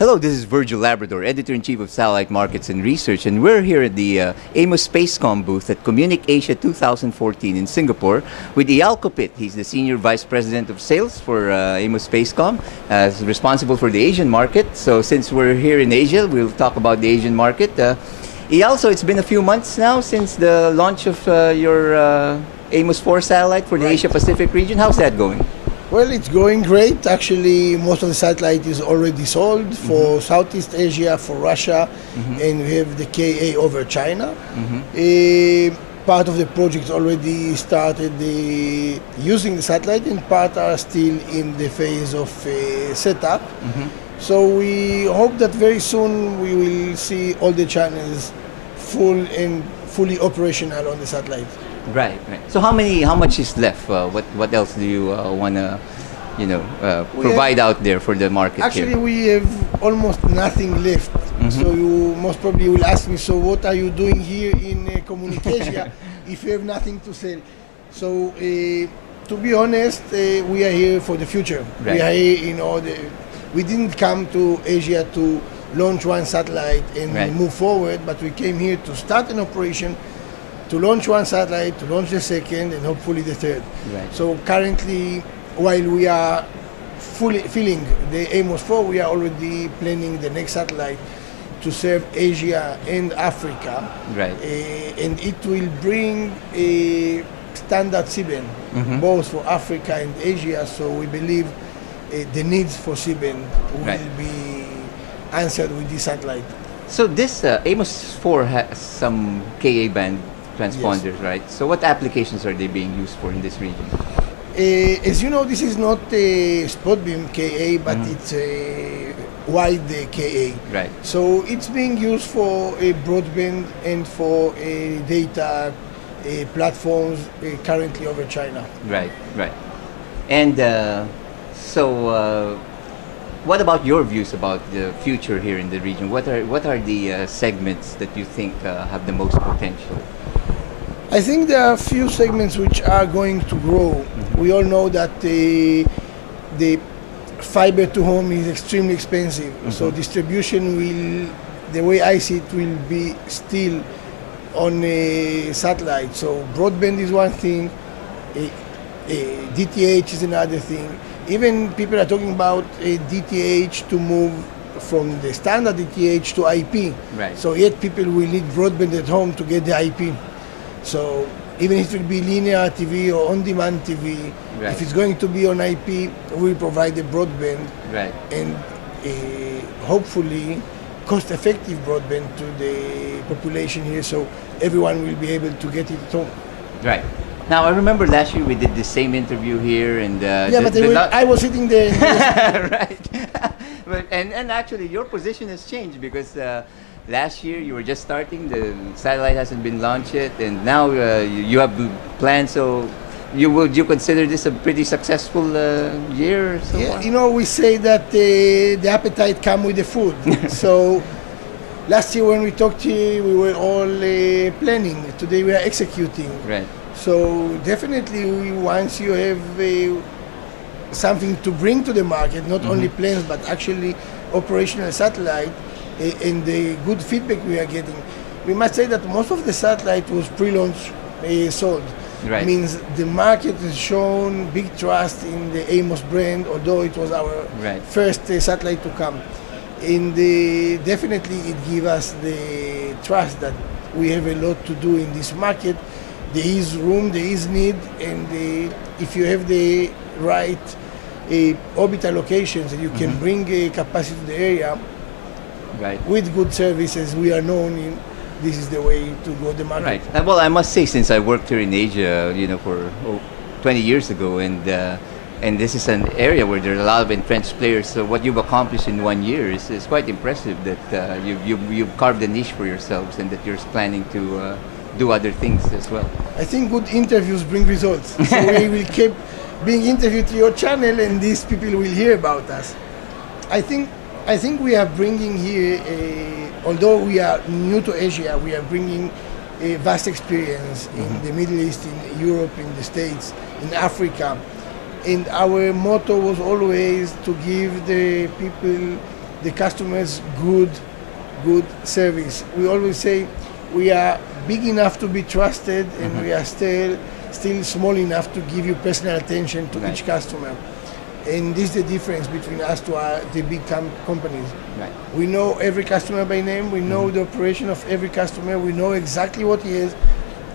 Hello, this is Virgil, Labrador, Editor-in-Chief of Satellite Markets and Research, and we're here at the Amos Spacecom booth at CommunicAsia 2014 in Singapore with Eyal Copitt. He's the Senior Vice President of Sales for Amos Spacecom, responsible for the Asian market. So since we're here in Asia, we'll talk about the Asian market. Eyal, so it's been a few months now since the launch of your Amos 4 satellite for the Asia-Pacific region. How's that going? Well, it's going great. Actually, most of the satellite is already sold for Southeast Asia, for Russia, and we have the KA over China. Part of the project already started using the satellite, and part are still in the phase of setup. So we hope that very soon we will see all the channels fully operational on the satellite. Right. So how much is left? What else do you want to, provide out there for the market? Actually, here? we have almost nothing left. So you most probably will ask me, so what are you doing here in CommunicAsia if you have nothing to sell? So to be honest, we are here for the future. Right. We are here, we didn't come to Asia to launch one satellite and move forward, but we came here to start an operation, to launch one satellite, to launch the second, and hopefully the third. So currently, while we are fully filling the Amos 4, we are already planning the next satellite to serve Asia and Africa. And it will bring a standard C-band, both for Africa and Asia. So we believe the needs for C-band will be answered with this satellite. So this Amos 4 has some Ka band transponders, right? So what applications are they being used for in this region? As you know, this is not a spot beam Ka, but it's a wide Ka. So it's being used for a broadband and for data platforms currently over China. And so what about your views about the future here in the region? What are the segments that you think have the most potential? I think there are a few segments which are going to grow. We all know that the fiber to home is extremely expensive. So distribution will, the way I see it, will be still on a satellite. So broadband is one thing, DTH is another thing. Even people are talking about a DTH to move from the standard DTH to IP. So yet people will need broadband at home to get the IP. So even if it will be linear TV or on-demand TV, if it's going to be on IP, we'll provide the broadband and hopefully cost-effective broadband to the population here, so everyone will be able to get it at home. Now, I remember last year we did the same interview here, and I was sitting there. And actually, your position has changed because last year you were just starting. The satellite hasn't been launched yet, and now you have plans. So, would you consider this a pretty successful year? Or so we say that the appetite comes with the food. So. Last year when we talked here, we were all planning. Today we are executing. So definitely once you have something to bring to the market, not only plans but actually operational satellite, and the good feedback we are getting, we must say that most of the satellite was pre-launch sold. Means the market has shown big trust in the Amos brand, although it was our first satellite to come. And definitely it gives us the trust that we have a lot to do in this market. There is room, there is need, and if you have the right orbital locations and you can bring capacity to the area with good services, we are known in, this is the way to go the market. Well, I must say, since I worked here in Asia, for 20 years ago, and this is an area where there are a lot of entrenched players. So what you've accomplished in 1 year is quite impressive. That you've carved a niche for yourselves, and that you're planning to do other things as well. I think good interviews bring results. So we will keep being interviewed to your channel, and these people will hear about us. I think we are bringing here, although we are new to Asia, we are bringing a vast experience in the Middle East, in Europe, in the States, in Africa. And our motto was always to give the people the customers good service. We always say we are big enough to be trusted, and we are still small enough to give you personal attention to each customer. And this is the difference between us to the big companies. Right. We know every customer by name. We know the operation of every customer. We know exactly what he is,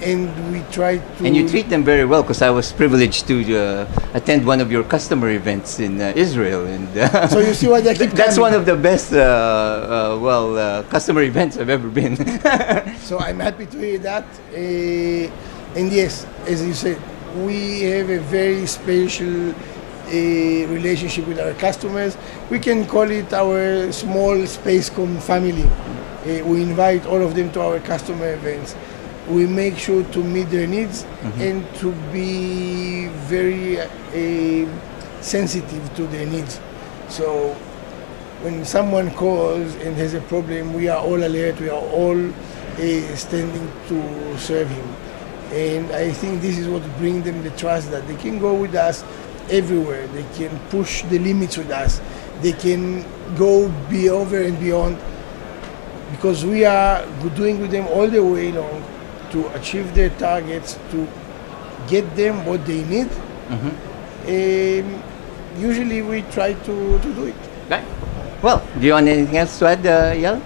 and we try to... And you treat them very well, because I was privileged to attend one of your customer events in Israel. And so you see why they keep that's coming. one of the best customer events I've ever been. So I'm happy to hear that. And yes, as you said, we have a very special relationship with our customers. We can call it our small Spacecom family. We invite all of them to our customer events. We make sure to meet their needs and to be very sensitive to their needs. So when someone calls and has a problem, we are all alert, we are all standing to serve him. And I think this is what brings them the trust that they can go with us everywhere. They can push the limits with us. They can go over and beyond, because we are doing with them all the way long to achieve their targets, to get them what they need. Usually we try to do it. Right. Well, do you want anything else to add, Eyal?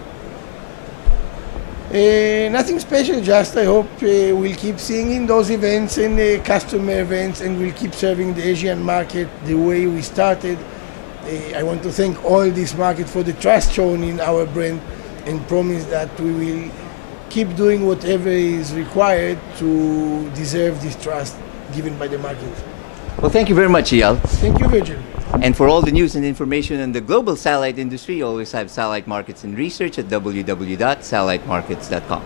Nothing special, just I hope we'll keep seeing in those events and customer events, and we'll keep serving the Asian market the way we started. I want to thank all this market for the trust shown in our brand, and promise that we will keep doing whatever is required to deserve this trust given by the market. Well, thank you very much, Eyal. Thank you, Virgil. And for all the news and information on the global satellite industry, you always have Satellite Markets and Research at www.satellitemarkets.com.